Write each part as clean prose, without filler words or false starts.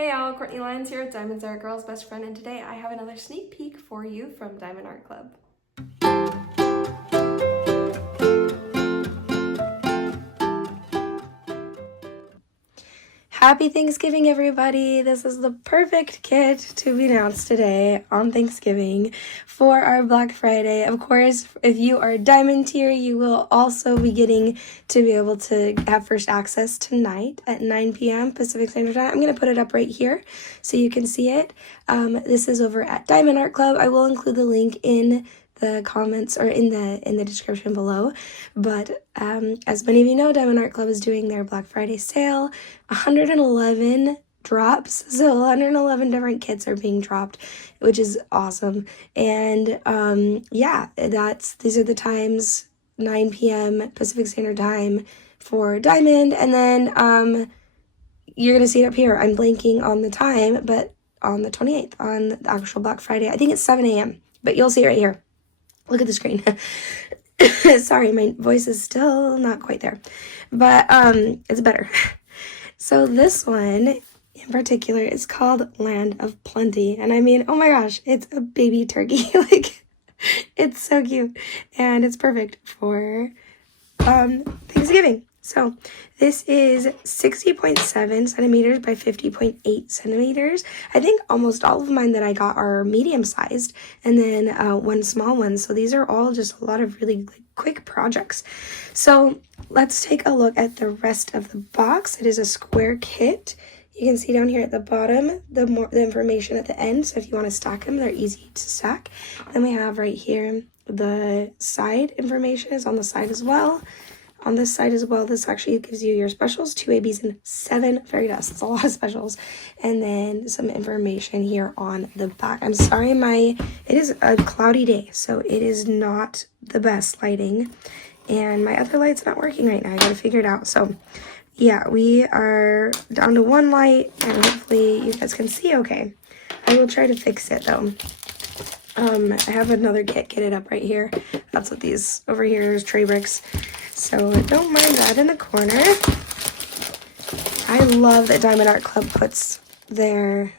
Hey y'all, Courtney Lyons here with Diamonds Are a Girl's Best Friend, and today I have another sneak peek for you from Diamond Art Club. Happy Thanksgiving, everybody! This is the perfect kit to be announced today on Thanksgiving for our Black Friday. Of course, if you are a Diamond tier, you will also be getting to be able to have first access tonight at 9 p.m. Pacific Standard Time. I'm going to put it up right here so you can see it. This is over at Diamond Art Club. I will include the link in the comments or in the description below, but as many of you know, Diamond Art Club is doing their Black Friday sale. 111 drops, so 111 different kits are being dropped, which is awesome. And yeah, these are the times: 9 p.m. Pacific Standard Time for Diamond, and then you're gonna see it up here. I'm blanking on the time, but on the 28th, on the actual Black Friday, I think it's 7 a.m., but you'll see it right here. Look at the screen. Sorry, my voice is still not quite there, but it's better. So this one in particular is called Land of Plenty, and I mean, oh my gosh, it's a baby turkey. Like, it's so cute, and it's perfect for Thanksgiving. So this is 60.7 centimeters by 50.8 centimeters. I think almost all of mine that I got are medium sized, and then one small one. So these are all just a lot of really quick projects. So let's take a look at the rest of the box. It is a square kit. You can see down here at the bottom the information at the end. So if you want to stack them, they're easy to stack. Then we have right here the side information is on the side as well. On this side as well, this actually gives you your specials, 2 ABs and 7 fairy dust. It's a lot of specials. And then some information here on the back. I'm sorry, it is a cloudy day, so it is not the best lighting. And my other light's not working right now. I gotta figure it out. So yeah, we are down to one light, and hopefully you guys can see okay. I will try to fix it though. I have another kit kitted up right here. That's what these over here is, tray bricks. So don't mind that in the corner. I love that Diamond Art Club puts their,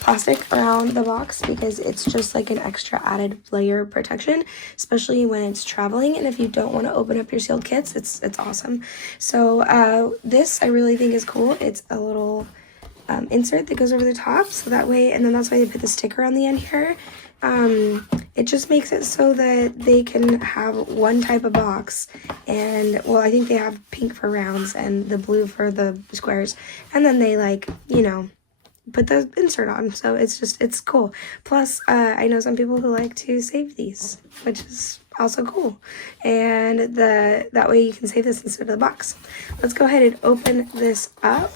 plastic around the box, because it's just like an extra added layer of protection, especially when it's traveling. And if you don't want to open up your sealed kits, it's awesome. So this I really think is cool. It's a little insert that goes over the top, so that way, and then that's why they put the sticker on the end here. It just makes it so that they can have one type of box, and well, I think they have pink for rounds and the blue for the squares, and then they put the insert on. So it's cool. Plus I know some people who like to save these, which is also cool, and that way you can save this instead of the box. Let's go ahead and open this up.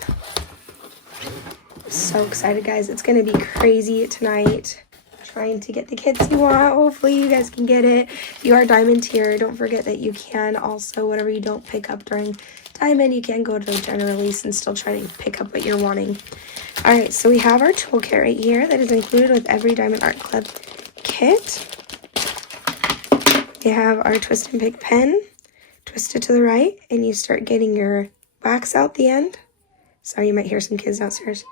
So excited, guys. It's gonna be crazy tonight trying to get the kits you want. Hopefully you guys can get it. If you are Diamond tier, don't forget that you can also, whatever you don't pick up during Diamond, you can go to the general release and still try to pick up what you're wanting. All right, so we have our toolkit right here that is included with every Diamond Art Club kit. We have our twist and pick pen, twist it to the right, and you start getting your wax out the end. Sorry, you might hear some kids downstairs.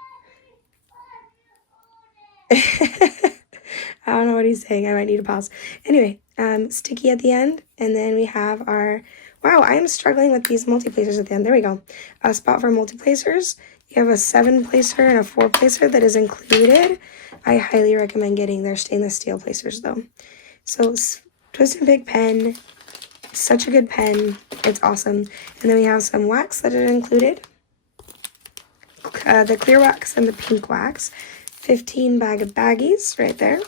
I don't know what he's saying. I might need to pause. Anyway, sticky at the end, and then we have our, wow, I am struggling with these multi-placers at the end. There we go. A spot for multi-placers. You have a 7-placer and a 4-placer that is included. I highly recommend getting their stainless steel placers though. So twist and pick pen, such a good pen. It's awesome. And then we have some wax that are included. The clear wax and the pink wax. 15 bag of baggies right there.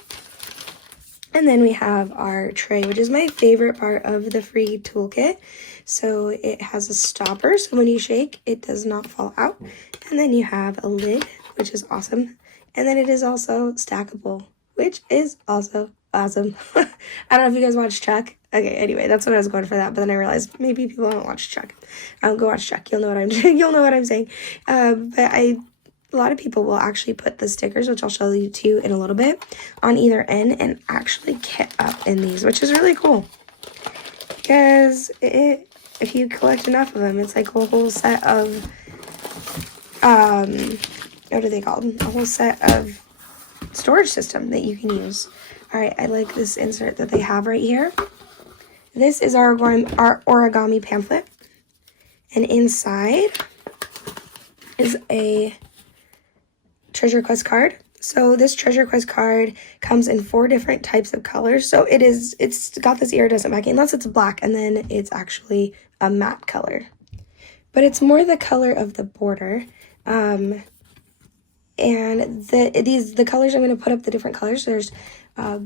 And then we have our tray, which is my favorite part of the free toolkit. So it has a stopper, so when you shake, it does not fall out. And then you have a lid, which is awesome. And then it is also stackable, which is also awesome. I don't know if you guys watch Chuck. Okay, anyway, that's what I was going for that. But then I realized maybe people don't watch Chuck. Go watch Chuck. You'll know what I'm saying. A lot of people will actually put the stickers, which I'll show you too in a little bit, on either end and actually kit up in these, which is really cool. Because if you collect enough of them, it's like a whole set of what are they called? A whole set of storage system that you can use. All right, I like this insert that they have right here. This is our origami pamphlet, and inside is a treasure quest card. So this treasure quest card comes in 4 different types of colors. So it's got this iridescent backing, unless it's black, and then it's actually a matte color. But it's more the color of the border. And the colors, I'm going to put up the different colors. There's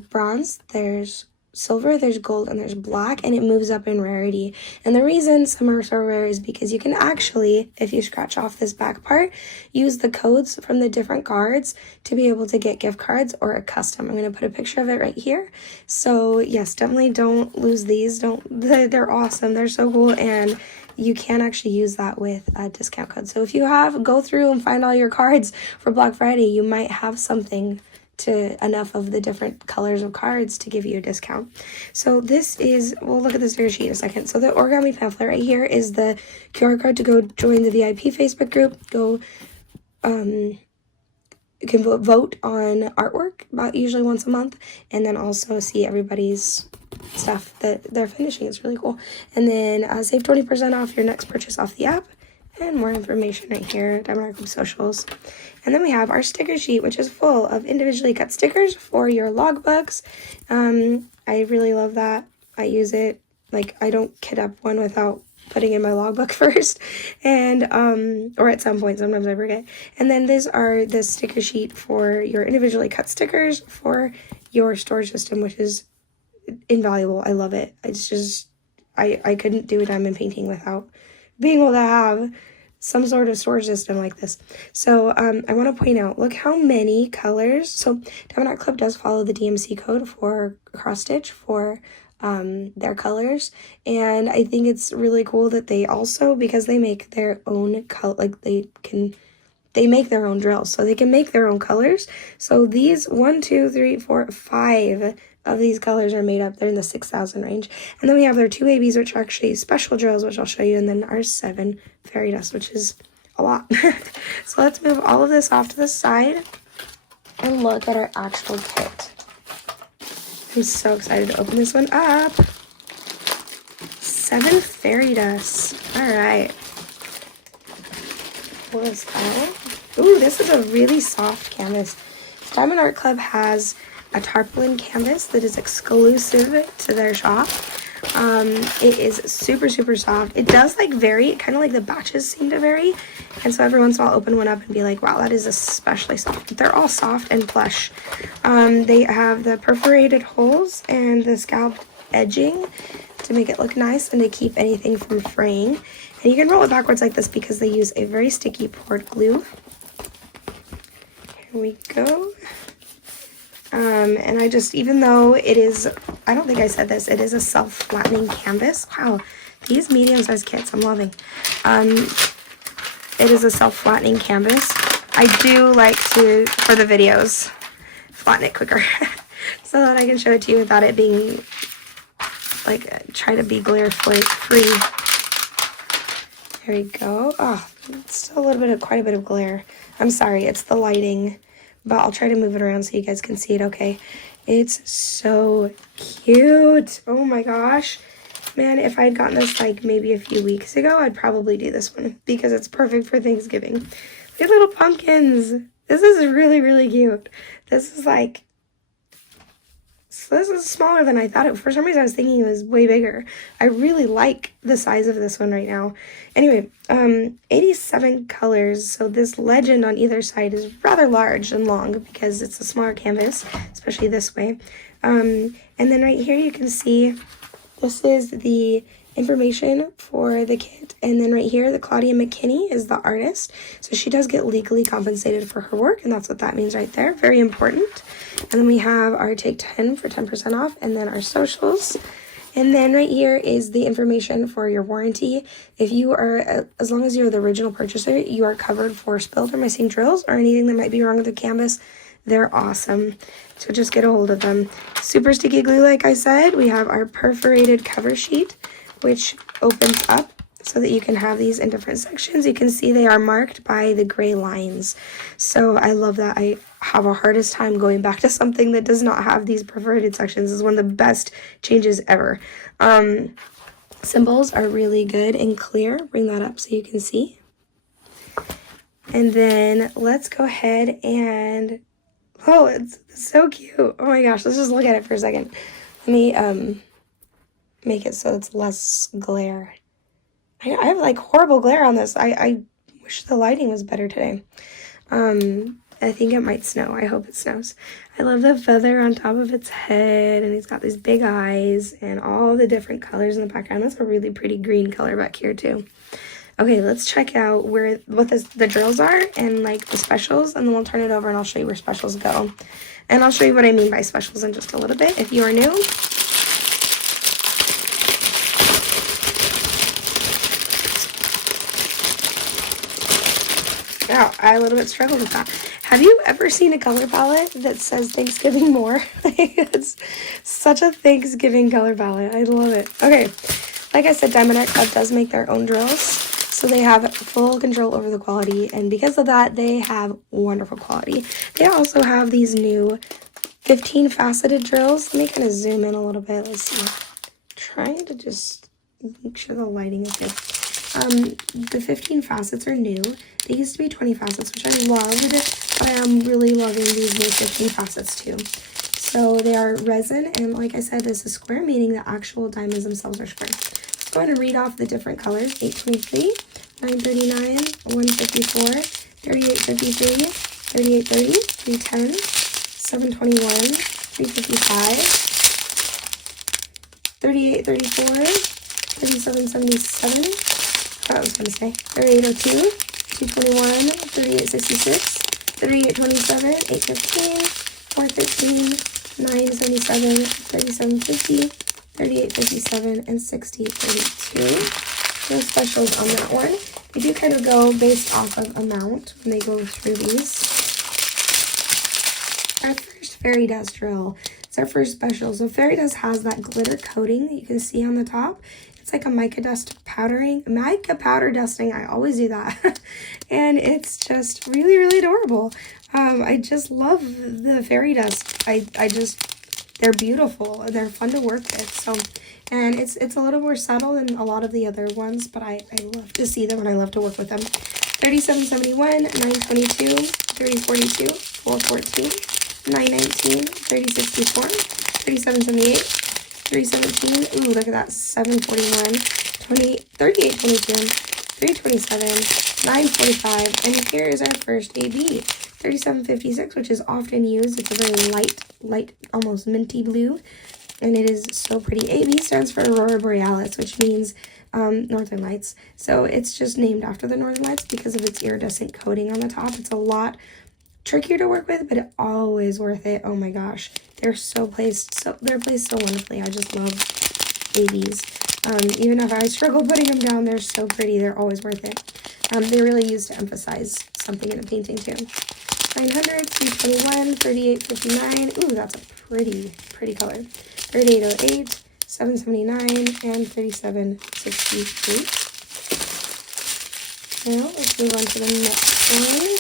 bronze, there's silver, there's gold, and there's black, and it moves up in rarity. And the reason some are so rare is because you can actually, if you scratch off this back part, use the codes from the different cards to be able to get gift cards or a custom. I'm going to put a picture of it right here. So yes, definitely don't lose these. They're awesome. They're so cool, and you can actually use that with a discount code. So if you go through and find all your cards for Black Friday, you might have something to enough of the different colors of cards to give you a discount. So this is, we'll look at the sticker sheet in a second. So the origami pamphlet right here is the QR code to go join the VIP Facebook group. You can vote on artwork about usually once a month, and then also see everybody's stuff that they're finishing. It's really cool. And then save 20% off your next purchase off the app, and more information right here, Diamond Group socials. And then we have our sticker sheet, which is full of individually cut stickers for your logbooks. I really love that. I use it, like, I don't kit up one without putting in my logbook first, and or at some point, sometimes I forget. And then these are the sticker sheet for your individually cut stickers for your storage system, which is invaluable. I love it. It's just, I couldn't do a diamond painting without being able to have some sort of storage system like this. So I want to point out, look how many colors. So Diamond Art Club does follow the DMC code for cross stitch for their colors, and I think it's really cool that they also, because they make their own color, like they make their own drills, so they can make their own colors. So these 1, 2, 3, 4, 5 of these colors are made up. They're in the 6,000 range. And then we have their 2 ABs, which are actually special drills, which I'll show you, and then our 7 fairy dust, which is a lot. So let's move all of this off to the side and look at our actual kit. I'm so excited to open this one up. 7 fairy dust. All right. What is that? Ooh, this is a really soft canvas. Diamond Art Club has a tarpaulin canvas that is exclusive to their shop. It is super, super soft. It does like vary, kind of like the batches seem to vary. And so every once in a while I'll open one up and be like, wow, that is especially soft. They're all soft and plush. They have the perforated holes and the scalp edging to make it look nice and to keep anything from fraying. And you can roll it backwards like this because they use a very sticky poured glue. Here we go. And I just, even though it is, I don't think I said this, it is a self-flattening canvas. Wow, these medium-sized kits, I'm loving. It is a self-flattening canvas. I do like to, for the videos, flatten it quicker so that I can show it to you without it being, like, try to be glare flake free. There we go. Oh, it's still quite a bit of glare. I'm sorry, it's the lighting. But I'll try to move it around so you guys can see it okay. It's so cute. Oh my gosh. Man, if I had gotten this like maybe a few weeks ago, I'd probably do this one because it's perfect for Thanksgiving. Look at little pumpkins. This is really, really cute. This is like, so this is smaller than I thought it. For some reason, I was thinking it was way bigger. I really like the size of this one right now. Anyway, 87 colors. So this legend on either side is rather large and long because it's a smaller canvas, especially this way. And then right here you can see this is the information for the kit. And then right here, the Claudia McKinney is the artist. So she does get legally compensated for her work, and that's what that means right there. Very important. And then we have our Take 10 for 10% off, and then our socials. And then right here is the information for your warranty. If you are, as long as you're the original purchaser, you are covered for spilled or missing drills or anything that might be wrong with the canvas. They're awesome. So just get a hold of them. Super sticky glue, like I said. We have our perforated cover sheet, which opens up so that you can have these in different sections. You can see they are marked by the gray lines. So I love that. I have a hardest time going back to something that does not have these perforated sections. This is one of the best changes ever. Symbols are really good and clear. Bring that up so you can see. And then let's go ahead and, oh, it's so cute. Oh my gosh, let's just look at it for a second. Let me make it so it's less glare. I have like horrible glare on this. I wish the lighting was better today. I think it might snow. I hope it snows. I love the feather on top of its head, and he's got these big eyes and all the different colors in the background. That's a really pretty green color back here too. Okay, let's check out what the drills are and like the specials, and then we'll turn it over and I'll show you where specials go. And I'll show you what I mean by specials in just a little bit if you are new. Wow, I a little bit struggled with that. Have you ever seen a color palette that says Thanksgiving more? It's such a Thanksgiving color palette. I love it. Okay, like I said, Diamond Art Club does make their own drills, so they have full control over the quality, and because of that, they have wonderful quality. They also have these new 15 faceted drills. Let me kind of zoom in a little bit. Let's see. Trying to just make sure the lighting is good. The 15 facets are new. They used to be 20 facets, which I loved, but I am really loving these new 15 facets too. So they are resin, and like I said, this is square, meaning the actual diamonds themselves are square. Let's go ahead and read off the different colors. 823, 939, 154, 3853, 3830, 310, 721, 355, 3834, 3777, I was going to say 3802, 221, 3866, 3827, 815, 413, 977, 3750, 3857, and 6032. No specials on that one. They do kind of go based off of amount when they go through these. Our first fairy dust drill. It's our first special. So fairy dust has that glitter coating that you can see on the top. It's like a mica powder dusting. I always do that. And it's just really, really adorable. I just love the fairy dust. They're beautiful. They're fun to work with. So, and it's a little more subtle than a lot of the other ones, but I love to see them and I love to work with them. 3771, 922, 3042, 414, 919, 3064, 3778, 317, ooh, look at that, 741, 3822, 327, 945, and here is our first AB, 3756, which is often used. It's a very light, almost minty blue, and it is so pretty. AB stands for Aurora Borealis, which means Northern Lights. So it's just named after the Northern Lights because of its iridescent coating on the top. It's a lot trickier to work with, but it's always worth it. Oh my gosh, they're placed so wonderfully. I just love ABs. Even if I struggle putting them down, they're so pretty. They're always worth it. They're really used to emphasize something in a painting too. 900, 321, 3859. Ooh, that's a pretty color. 3808, 779, and 3763. Now let's move on to the next one.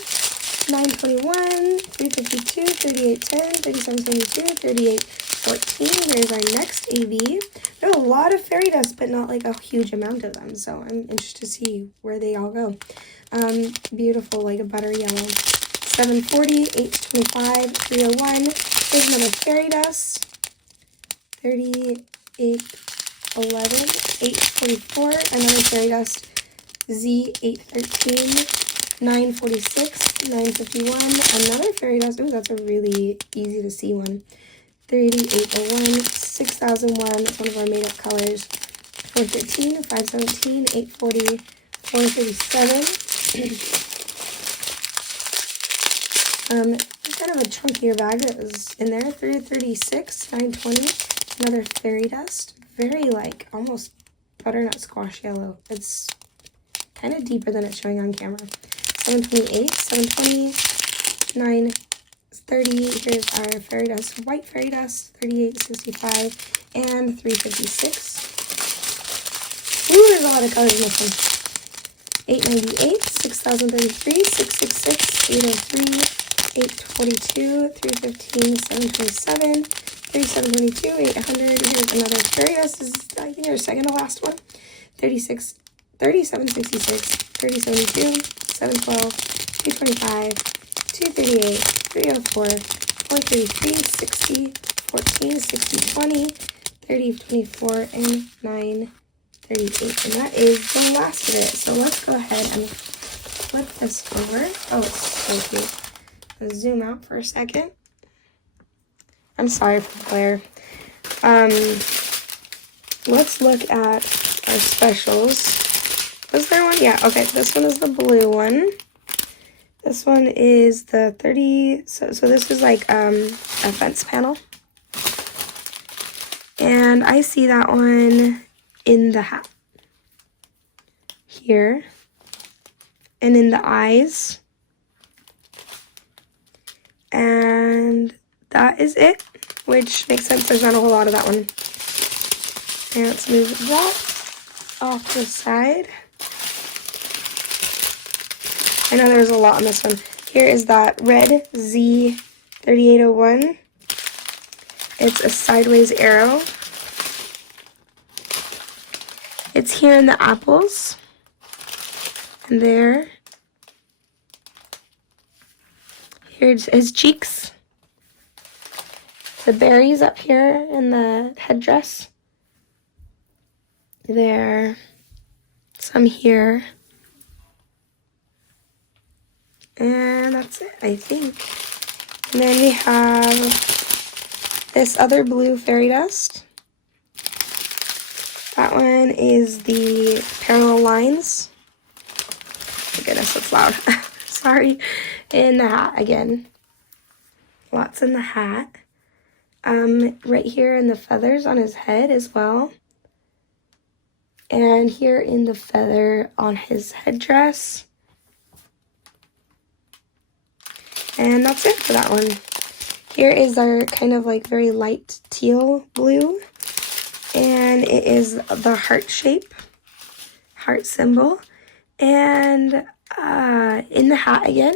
921, 352, 3810, 3772, 3814. Here's our next AB. There are a lot of fairy dust, but not like a huge amount of them. So I'm interested to see where they all go. Beautiful, like a butter yellow. 740, 825, 301. Here's another fairy dust. 3811, 844. Another fairy dust. Z813. 946, 951, another fairy dust. Ooh, that's a really easy to see one. 3801, 6001, that's one of our made up colors. 413, 517, 840, 437. Kind of a chunkier bag that was in there. 336, 920, another fairy dust. Very like almost butternut squash yellow. It's kind of deeper than it's showing on camera. 728, 720, 930. Here's our fairy dust, white fairy dust, 3865, and 356. Ooh, there's a lot of colors in this one. 898, 6033, 666, 803, 842, 315, 727, 3722, 800. Here's another fairy dust. This is, I think, our second to last one. 36, 3766, 3072, 712, 225, 238, 304, 433, 60, 14, 60, 20, 30, 24, and 9. 38, and that is the last of it. So let's go ahead and flip this over. Oh, it's so cute. Let's zoom out for a second. I'm sorry for the glare. Let's look at our specials. Was there one? Yeah, okay, this one is the blue one. This one is the 30, so this is like a fence panel. And I see that one in the hat here, and in the eyes, and that is it, which makes sense. There's not a whole lot of that one. And let's move that off the side. I know there's a lot on this one. Here is that red Z3801. It's a sideways arrow. It's here in the apples, and there. Here's his cheeks. The berries up here in the headdress. There. Some here. And that's it, I think. And then we have this other blue fairy dust. That one is the parallel lines. Oh goodness, that's loud. Sorry. In the hat again. Lots in the hat. Right here in the feathers on his head as well. And here in the feather on his headdress. And that's it for that one. Here is our kind of like very light teal blue. And it is the heart shape, heart symbol, and in the hat again.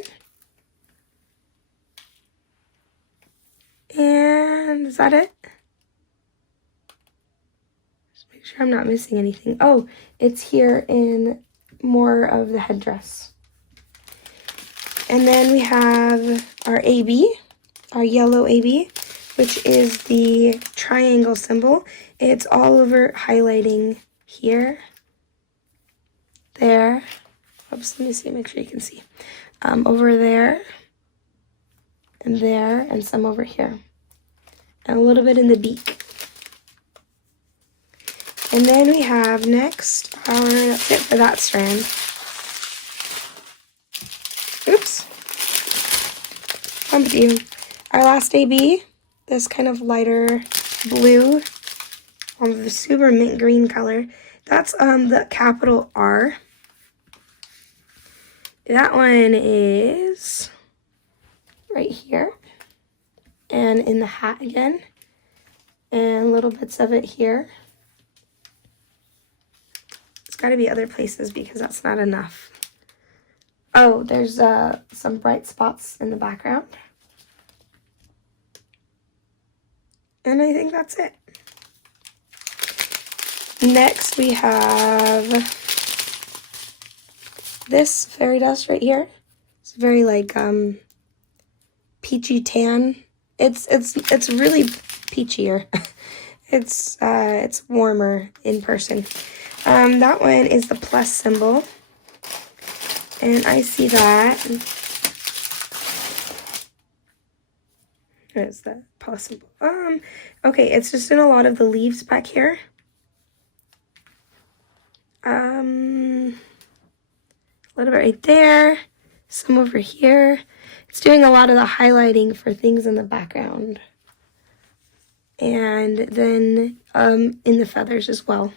And is that it? Just make sure I'm not missing anything. Oh, it's here in more of the headdress. And then we have our AB, our yellow AB, which is the triangle symbol. It's all over highlighting here, there, oops, let me see, make sure you can see, over there, and some over here, and a little bit in the beak. And then we have next, that's it for that strand. Oops, bumped you. Our last AB, this kind of lighter blue on the super mint green color. That's the capital R. That one is right here and in the hat again, and little bits of it here. It's got to be other places because that's not enough. Oh, there's some bright spots in the background. And I think that's it. Next we have this fairy dust right here. It's very like peachy tan. It's really peachier. It's warmer in person. That one is the plus symbol. And I see that. What is that? Plus symbol. Okay, it's just in a lot of the leaves back here. A little bit right there, some over here. It's doing a lot of the highlighting for things in the background. And then in the feathers as well.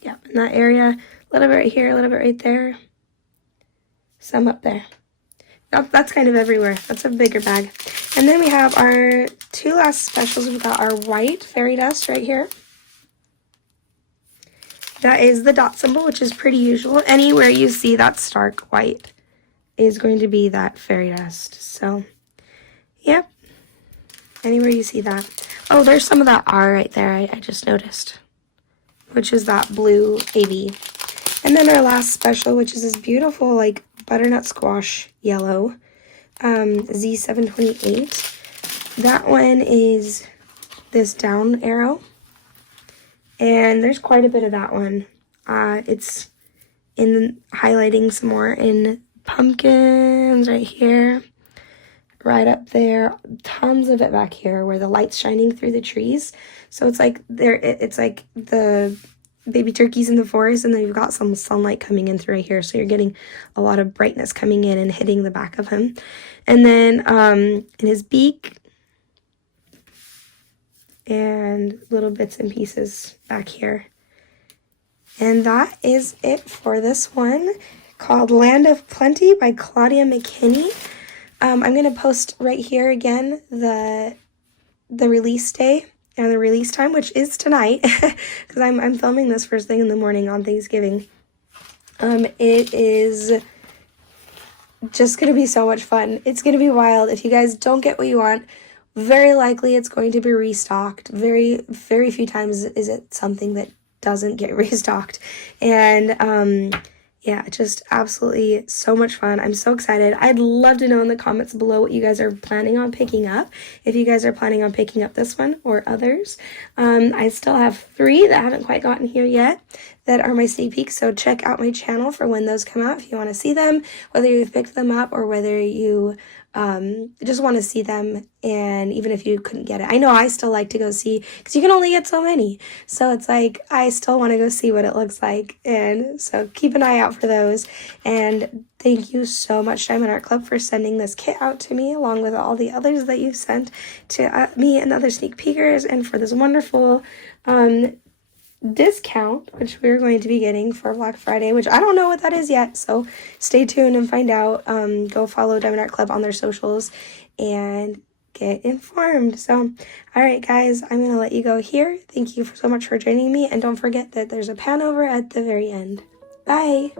Yep, in that area, a little bit right here, a little bit right there. Some up there. That's kind of everywhere. That's a bigger bag. And then we have our two last specials. We've got our white fairy dust right here. That is the dot symbol, which is pretty usual. Anywhere you see that stark white is going to be that fairy dust. So, yep. Anywhere you see that. Oh, there's some of that R right there, I just noticed, which is that blue AB. And then our last special, which is this beautiful, like, butternut squash yellow, Z728. That one is this down arrow. And there's quite a bit of that one. It's in highlighting some more in pumpkins right here. Right up there, tons of it back here where the light's shining through the trees. So it's like it's like the baby turkeys in the forest, and then you've got some sunlight coming in through right here. So you're getting a lot of brightness coming in and hitting the back of him. And then in his beak and little bits and pieces back here. And that is it for this one called Land of Plenty by Claudia McKinney. I'm going to post right here again the release day and the release time, which is tonight, because I'm filming this first thing in the morning on Thanksgiving. It is just going to be so much fun. It's going to be wild. If you guys don't get what you want, very likely it's going to be restocked. Very, very few times is it something that doesn't get restocked. And yeah, just absolutely so much fun. I'm so excited. I'd love to know in the comments below what you guys are planning on picking up. If you guys are planning on picking up this one or others. I still have 3 that haven't quite gotten here yet that are my sneak peeks. So check out my channel for when those come out if you want to see them, whether you've picked them up or whether you just want to see them, and even if you couldn't get it. I know I still like to go see, because you can only get so many, so it's like I still want to go see what it looks like, and so keep an eye out for those. And thank you so much, Diamond Art Club, for sending this kit out to me, along with all the others that you've sent to me and other sneak peekers, and for this wonderful discount, which we're going to be getting for Black Friday, which I don't know what that is yet, so stay tuned and find out. Go follow Diamond Art Club on their socials and get informed. So, all right, guys, I'm going to let you go here. Thank you so much for joining me, and don't forget that there's a pan over at the very end. Bye!